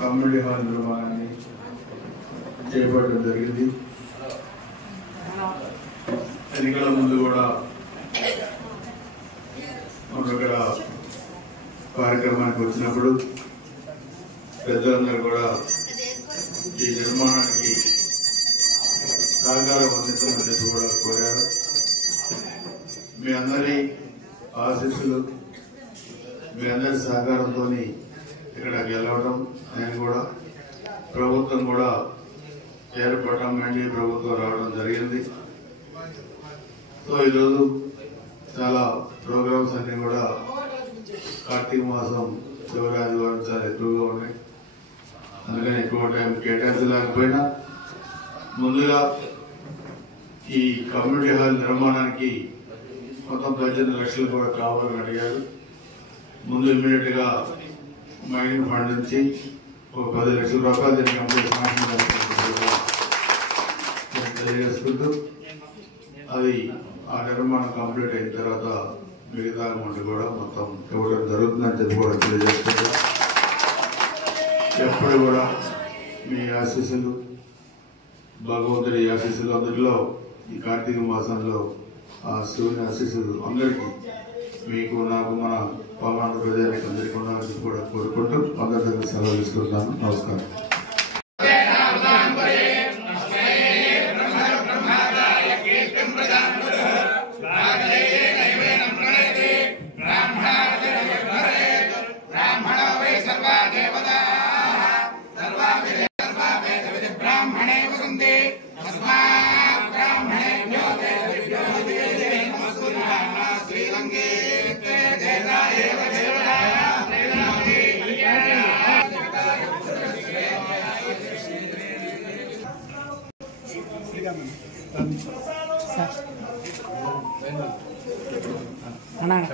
Community hall నిర్మాణాన్ని చేపట్టడం జరిగింది. ఎన్నికల ముందు కూడా ఇక్కడ కార్యక్రమానికి వచ్చినప్పుడు పెద్దలందరూ కూడా ఈ నిర్మాణానికి సహకారం అందించమని చెప్పి కూడా కోరారు. మీ అందరి ఆశీస్సులు, మీ అందరి సహకారంతో ఇక్కడ గెలవడం, నేను కూడా ప్రభుత్వం కూడా ఏర్పడటం, ఎన్డీఏ ప్రభుత్వం రావడం జరిగింది. సో ఈరోజు చాలా ప్రోగ్రామ్స్ అన్ని కూడా కార్తీక మాసం చివరి ఆదివారం చాలా ఎక్కువగా ఉన్నాయి. అందుకని ఎక్కువ టైం కేటాయించలేకపోయినా ముందుగా ఈ కమ్యూనిటీ హాల్ నిర్మాణానికి మొత్తం 18 లక్షలు కూడా కావాలని అడిగారు. ముందు ఇమ్మీడియట్ గా మైనింగ్ ఫండ్ నుంచి ఒక 10 లక్షల రూపాయలు దీన్ని కంప్లీట్ తెలియజేసుకుంటూ అది ఆ నిర్మాణం కంప్లీట్ అయిన తర్వాత మిగతా అమౌంట్ కూడా మొత్తం ఇవ్వడం జరుగుతుందని చెప్పి కూడా తెలియజేసుకుంటూ ఎప్పుడు కూడా మీ ఆశీస్సులు, భగవంతుడి ఆశీస్సులు అందరిలో ఈ కార్తీక మాసంలో ఆ శివుని ఆశీస్సులు అందరికీ, మీకు, నాకు, మన పవన ప్రజలకు అందరికీ ఉండాలని కూడా కోరుకుంటూ అందరి దగ్గర సెలవు తీసుకుంటాను. నమస్కారం. Anak.